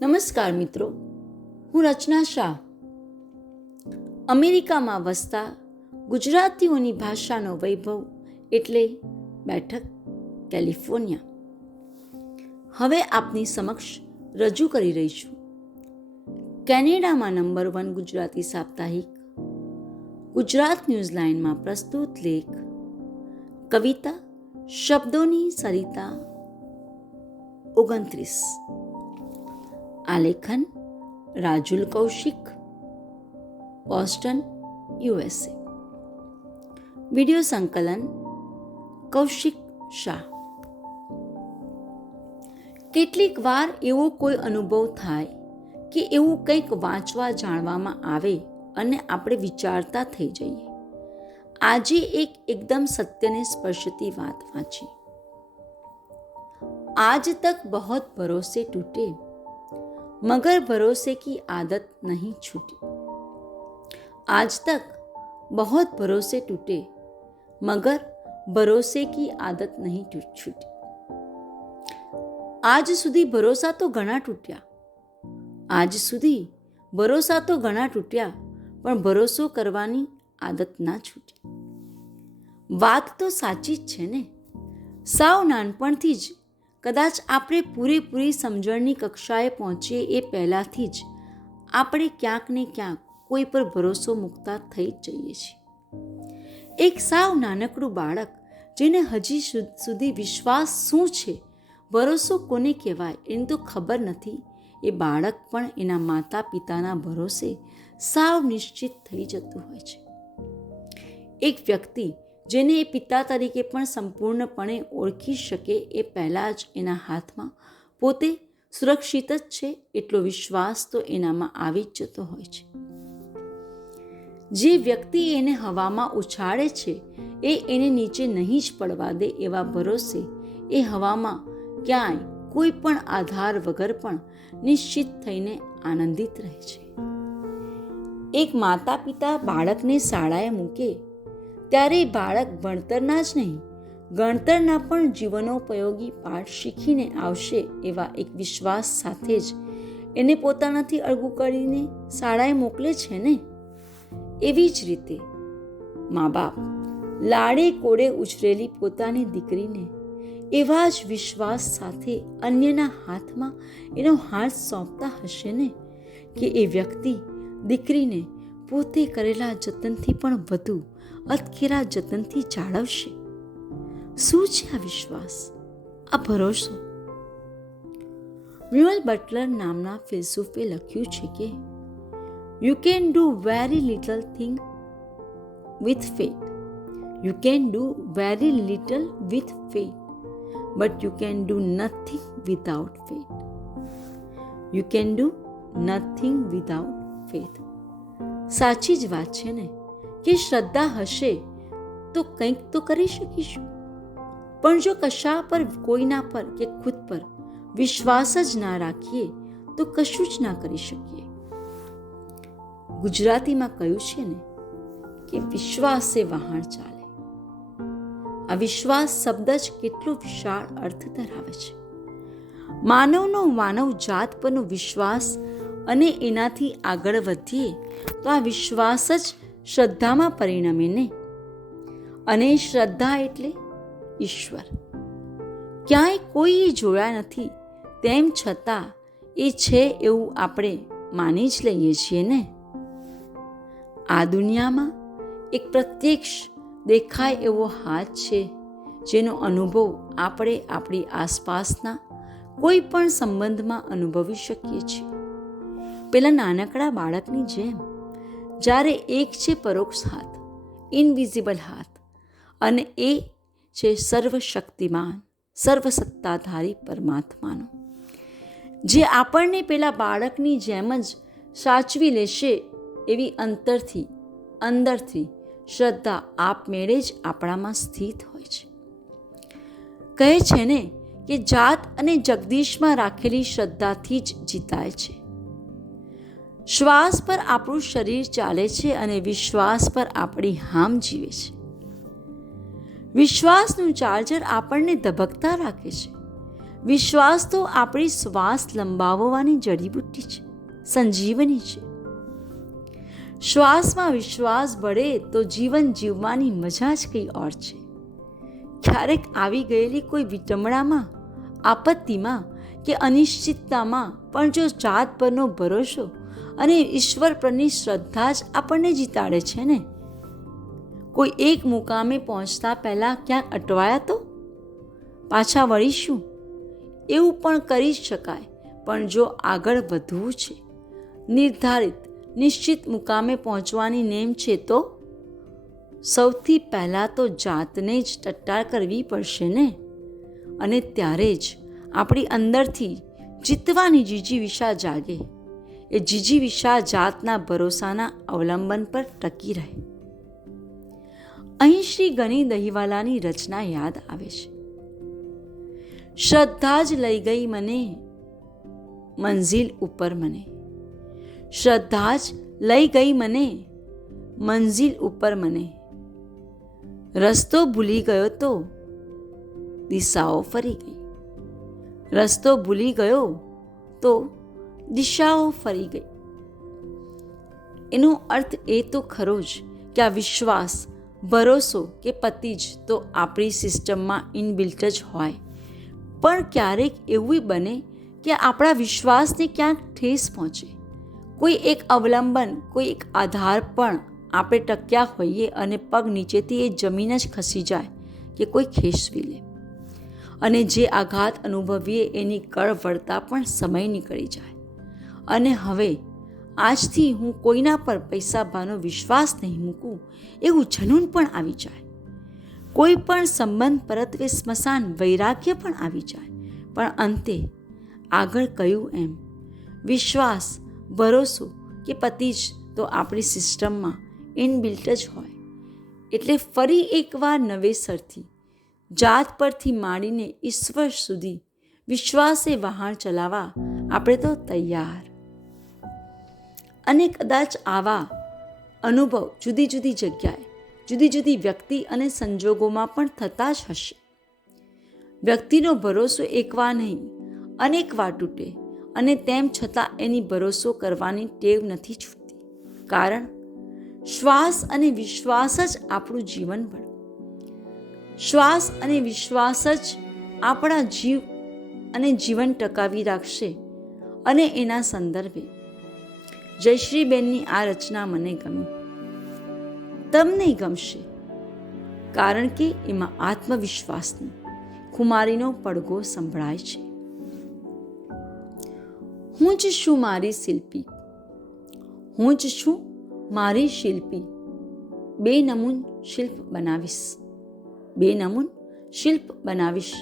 નમસ્કાર મિત્રો, હું રચના શાહ. અમેરિકામાં વસતા ગુજરાતીઓની ભાષાનો વૈભવ એટલે બેઠક કેલિફોર્નિયા. હવે આપની સમક્ષ રજૂ કરી રહી છું કેનેડામાં નંબર 1 ગુજરાતી સાપ્તાહિક ગુજરાત ન્યૂઝલાઇનમાં પ્રસ્તુત લેખ કવિતા શબ્દોની સરિતા 29. આલેખન Rajul Kaushik, Boston, USA. Video સંકલન કૌશિક શાહ. કેટલીક વાર એવો કોઈ અનુભવ થાય કે એવું કંઈક વાંચવા જાણવામાં આવે અને આપણે વિચારતા થઈ જઈએ. આજે એકદમ સત્યને સ્પર્શતી વાત વાંચી. आज तक बहुत भरोसे टूटे मगर भरोसे की आदत नहीं छूटी. आज तक बहुत भरोसे टूटे मगर भरोसे की आदत नहीं छूटी. આજ સુધી ભરોસા તો ઘણા તૂટ્યા, આજ સુધી ભરોસા તો ઘણા તૂટ્યા, પણ ભરોસો કરવાની આદત ના છૂટી. વાત તો સાચી જ છે ને. સાવ નાનપણથી જ કદાચ આપણે પૂરેપૂરી સમજણની કક્ષાએ પહોંચીએ એ પહેલાંથી જ આપણે ક્યાંક ને ક્યાંક કોઈ પર ભરોસો મૂકતા થઈ જ જઈએ છીએ. એક સાવ નાનકડું બાળક જેને હજી સુધી વિશ્વાસ શું છે, ભરોસો કોને કહેવાય એની તો ખબર નથી, એ બાળક પણ એના માતા પિતાના ભરોસે સાવ નિશ્ચિત થઈ જતું હોય છે. એક વ્યક્તિ જેને એ પિતા તરીકે પણ સંપૂર્ણપણે ઓળખી શકે એ પહેલાં જ એના હાથમાં પોતે સુરક્ષિત જ છે એટલો વિશ્વાસ તો એનામાં આવી જ જતો હોય છે. જે વ્યક્તિ એને હવામાં ઉછાળે છે એ એને નીચે નહીં જ પડવા દે એવા ભરોસે એ હવામાં ક્યાંય કોઈ પણ આધાર વગર પણ નિશ્ચિત થઈને આનંદિત રહે છે. એક માતા પિતા બાળકને શાળાએ મૂકે ત્યારે બાળક ભણતરના જ નહીં, ગણતરના પણ જીવનોપયોગી પાઠ શીખીને આવશે એવા એક વિશ્વાસ સાથે જ એને પોતાનાથી અળગું કરીને શાળાએ મોકલે છે ને. એવી જ રીતે મા બાપ લાડે કોડે ઉછરેલી પોતાની દીકરીને એવા જ વિશ્વાસ સાથે અન્યના હાથમાં એનો હાથ સોંપતા હશે ને કે એ વ્યક્તિ દીકરીને પોતે કરેલા જતનથી પણ વધુ અતકેરા જતનથી જાળવશે. શું છે આ વિશ્વાસ, આ ભરોસો? વિમલ બટલર નામના ફિલસૂફે લખ્યું છે કે you can do very little thing with faith. You can do very little with faith but you can do nothing without faith. You can do nothing without faith. સાચી જ વાત છે ને કે શ્રદ્ધા હશે તો કંઈક તો કરી શકીશું, પણ જો કશા પર, કોઈના પર કે ખુદ પર વિશ્વાસ જ ના રાખીએ તો કશું જ ના કરી શકીએ. ગુજરાતીમાં કહ્યું છે ને કે વિશ્વાસે વહાણ ચાલે. આ વિશ્વાસ શબ્દ જ કેટલો વિશાળ અર્થ ધરાવે છે. માનવ જાત પરનો વિશ્વાસ, અને એનાથી આગળ વધીએ તો આ વિશ્વાસ જ શ્રદ્ધામાં પરિણમે ને. અને શ્રદ્ધા એટલે ઈશ્વર. ક્યાંય કોઈ જોયા નથી તેમ છતાં એ છે એવું આપણે માની જ લઈએ છીએ ને. આ દુનિયામાં એક પ્રત્યક્ષ દેખાય એવો હાથ છે જેનો અનુભવ આપણે આપણી આસપાસના કોઈ પણ સંબંધમાં અનુભવી શકીએ છીએ. પેલા નાનકડા બાળકની જેમ જ્યારે એક છે પરોક્ષ હાથ, ઇનવિઝિબલ હાથ, અને એ છે સર્વશક્તિમાન સર્વસત્તાધારી પરમાત્માનો, જે આપણને પેલા બાળકની જેમ જ સાચવી લેશે એવી અંદરથી શ્રદ્ધા આપમેળે જ આપણામાં સ્થિત હોય છે. કહે છે ને કે જાત અને જગદીશમાં રાખેલી શ્રદ્ધાથી જ જીતાય છે. શ્વાસ પર આપણું શરીર ચાલે છે અને વિશ્વાસ પર આપણી હામ જીવે છે. વિશ્વાસનું ચાર્જર આપણને ધબકતા રાખે છે. વિશ્વાસ તો આપણી શ્વાસ લંબાવવાની જડીબુટ્ટી છે, સંજીવની છે. શ્વાસમાં વિશ્વાસ ભળે તો જીવન જીવવાની મજા જ કંઈ ઓર છે. ક્યારેક આવી ગયેલી કોઈ વિડંબણામાં, આપત્તિમાં કે અનિશ્ચિતતામાં પણ જો જાત પરનો ભરોસો અને ઈશ્વર પરની શ્રદ્ધા જ આપણને જીતાડે છે ને. કોઈ એક મુકામે પહોંચતા પહેલાં ક્યાંક અટવાયા તો પાછા વળીશું એવું પણ કરી શકાય. પણ જો આગળ વધવું છે, નિર્ધારિત નિશ્ચિત મુકામે પહોંચવાની નેમ છે, તો સૌથી પહેલાં તો જાતને જ ટટ્ટાર કરવી પડશે ને. અને ત્યારે જ આપણી અંદરથી જીતવાની જીજીવિષા જાગે. એ જીજીવિષા જાતના ભરોસાના અવલંબન પર ટકી રહે. અહીં શ્રી ગની દહીવાલાની રચના યાદ આવે છે. શ્રદ્ધા જ લઈ ગઈ મને મંઝિલ ઉપર મને. શ્રદ્ધા જ લઈ ગઈ મને મંઝિલ ઉપર મને. રસ્તો ભૂલી ગયો તો દિશાઓ ફરી ગઈ. રસ્તો ભૂલી ગયો તો દિશાઓ ફરી ગઈ. એનો અર્થ એ તો ખરો જ કે આ વિશ્વાસ, ભરોસો કે પતિ જ તો આપણી સિસ્ટમમાં ઇનબિલ્ટ જ હોય. પણ ક્યારેક એવું બને કે આપણા વિશ્વાસને ક્યાંક ઠેસ પહોંચે. કોઈ એક અવલંબન, કોઈ એક આધાર પણ આપણે ટક્યા હોઈએ અને પગ નીચેથી એ જમીન જ ખસી જાય કે કોઈ ખેંચવી લે. અને જે આઘાત અનુભવીએ એની કળ વળતા પણ સમય નીકળી જાય. અને હવે આજથી હું કોઈના પર પૈસાભાનો વિશ્વાસ નહીં મૂકું એવું જનૂન પણ આવી જાય. કોઈ પણ સંબંધ પરત્વે સ્મશાન વૈરાગ્ય પણ આવી જાય. પણ અંતે આગળ કહ્યું એમ વિશ્વાસ, ભરોસો કે પતિ જ તો આપણી સિસ્ટમમાં ઇનબિલ્ટ જ હોય. એટલે ફરી એકવાર નવેસરથી જાત પરથી માંડીને ઈશ્વર સુધી વિશ્વાસે વહાણ ચલાવવા આપણે તો તૈયાર. અને કદાચ આવા અનુભવ જુદી જુદી જગ્યાએ, જુદી જુદી વ્યક્તિ અને સંજોગોમાં પણ થતા જ હશે. વ્યક્તિનો ભરોસો એકવાર નહીં, અનેક વાર તૂટે અને તેમ છતાં એની ભરોસો કરવાની ટેવ નથી છૂટતી. કારણ શ્વાસ અને વિશ્વાસ જ આપણું જીવન બળ. શ્વાસ અને વિશ્વાસ જ આપણા જીવ અને જીવન ટકાવી રાખશે. અને એના સંદર્ભે જયશ્રીબેનની આ રચના મને ગમી. તમને ગમશે, કારણ કે એમાં આત્મવિશ્વાસની ખુમારીનો પડઘો સંભળાય છે. હું જ છું મારી શિલ્પી, હું જ છું મારી શિલ્પી. બેનમૂન શિલ્પ બનાવીશ, બેનમૂન શિલ્પ બનાવીશ.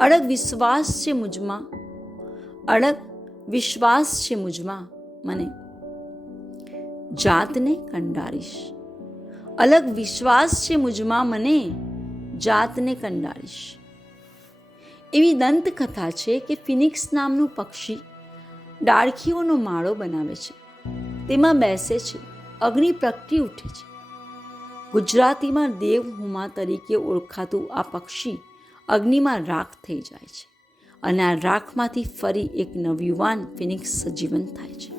અડગ વિશ્વાસ છે મુજમાં, અડગ વિશ્વાસ છે મુજમાં મને. જાતને કંડારીશ, અલગ વિશ્વાસ છે મુજમાં મને. જાતને કંડારીશ. એવી દંતકથા છે કે ફિનિક્સ નામનું પક્ષી ડાળખીઓનો માળો બનાવે છે. તેમાં બેસે છે, અગ્નિ પ્રગટી ઉઠે છે. ગુજરાતીમાં દેવહુમા તરીકે ઓળખાતું આ પક્ષી અગ્નિમાં રાખ થઈ જાય છે. અને આ રાખમાંથી ફરી એક નવયુવાન ફિનિક્સ સજીવન થાય છે.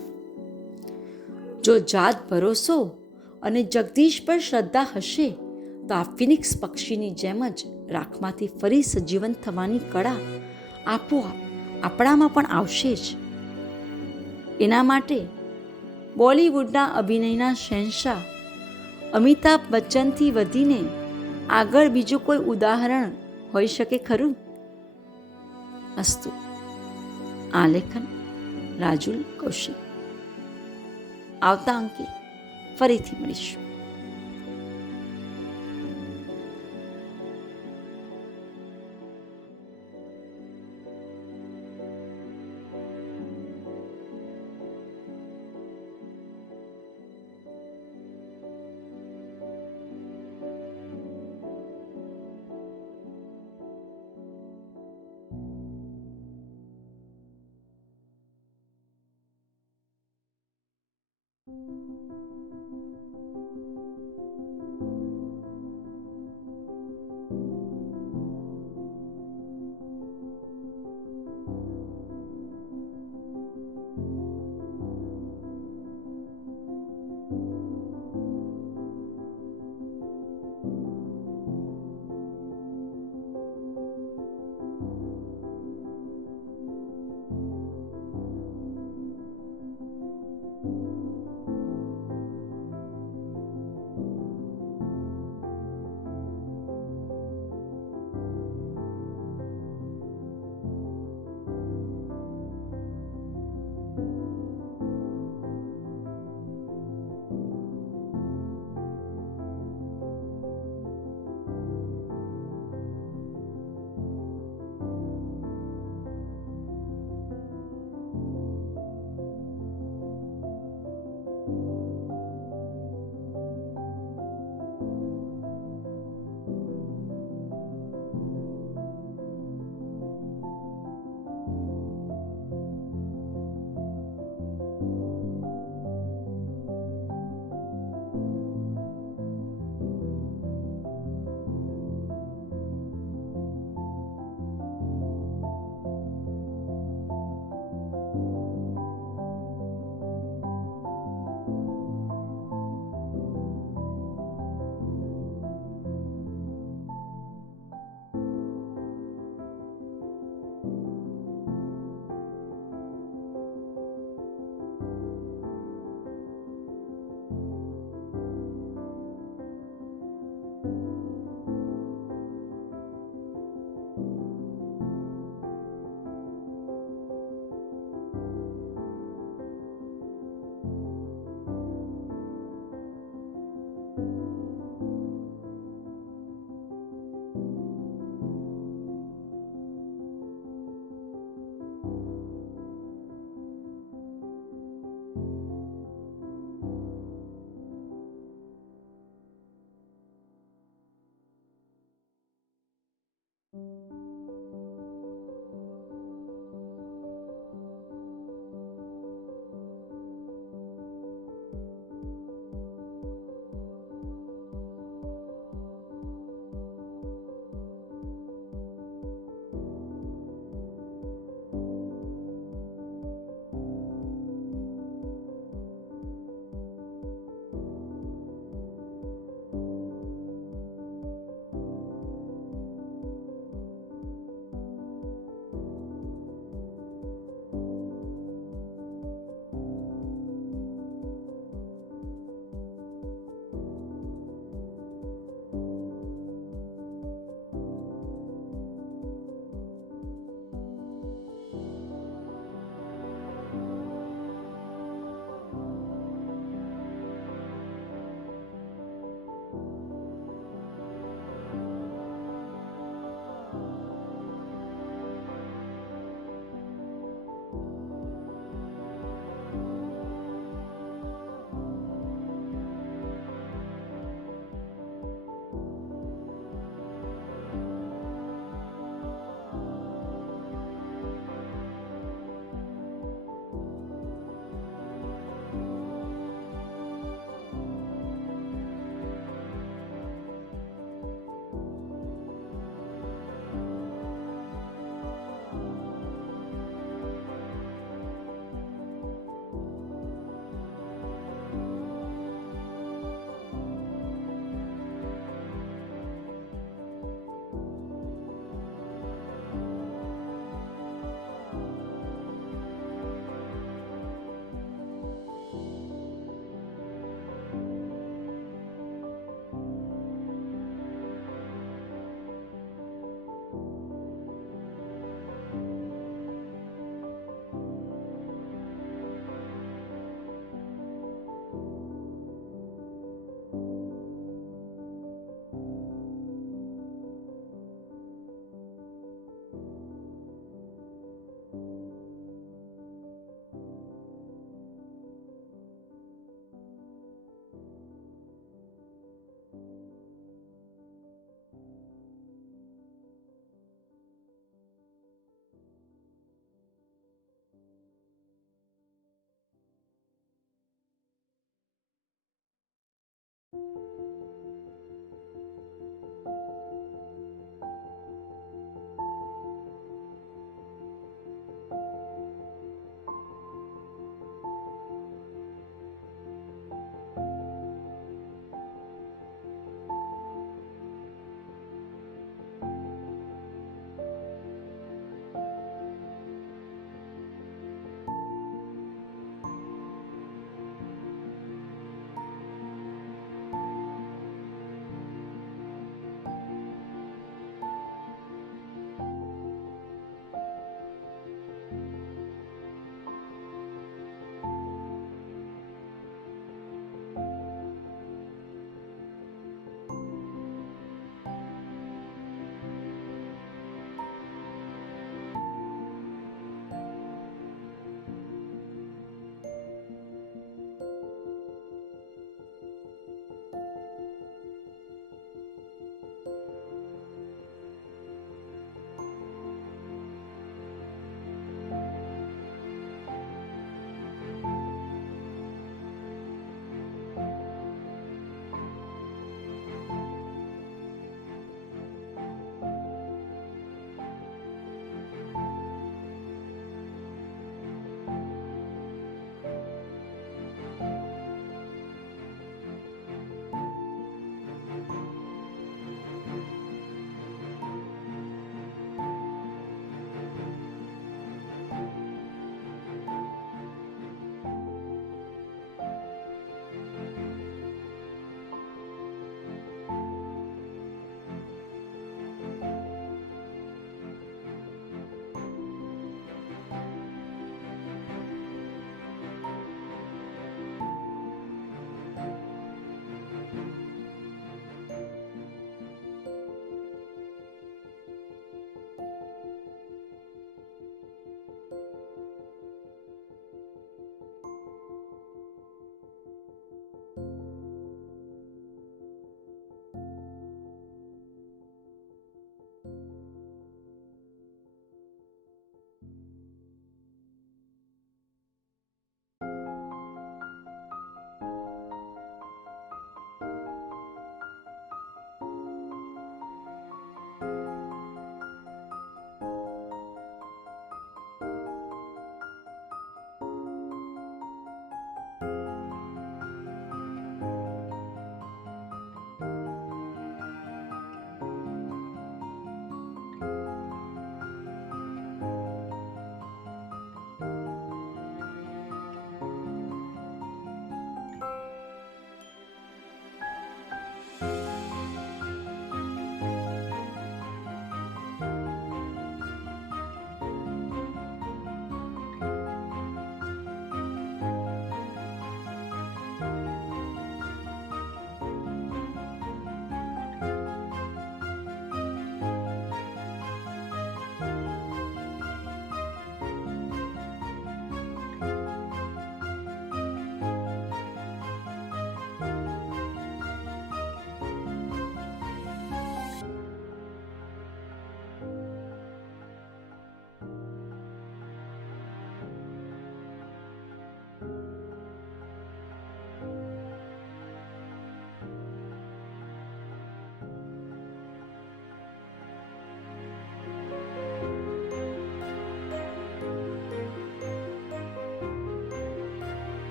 જો જાત, ભરોસો અને જગદીશ પર શ્રદ્ધા હશે તો આ ફિનિક્સ પક્ષીની જેમ જ રાખમાંથી ફરી સજીવન થવાની કળા આપોઆપ આપણામાં પણ આવશે જ. એના માટે બોલિવૂડના અભિનયના શહેનશાહ અમિતાભ બચ્ચનથી વધીને આગળ બીજું કોઈ ઉદાહરણ હોઈ શકે ખરું? અસ્તુ. આલેખન રાજુલ કૌશિક. આવતા અંકે ફરીથી મળીશું.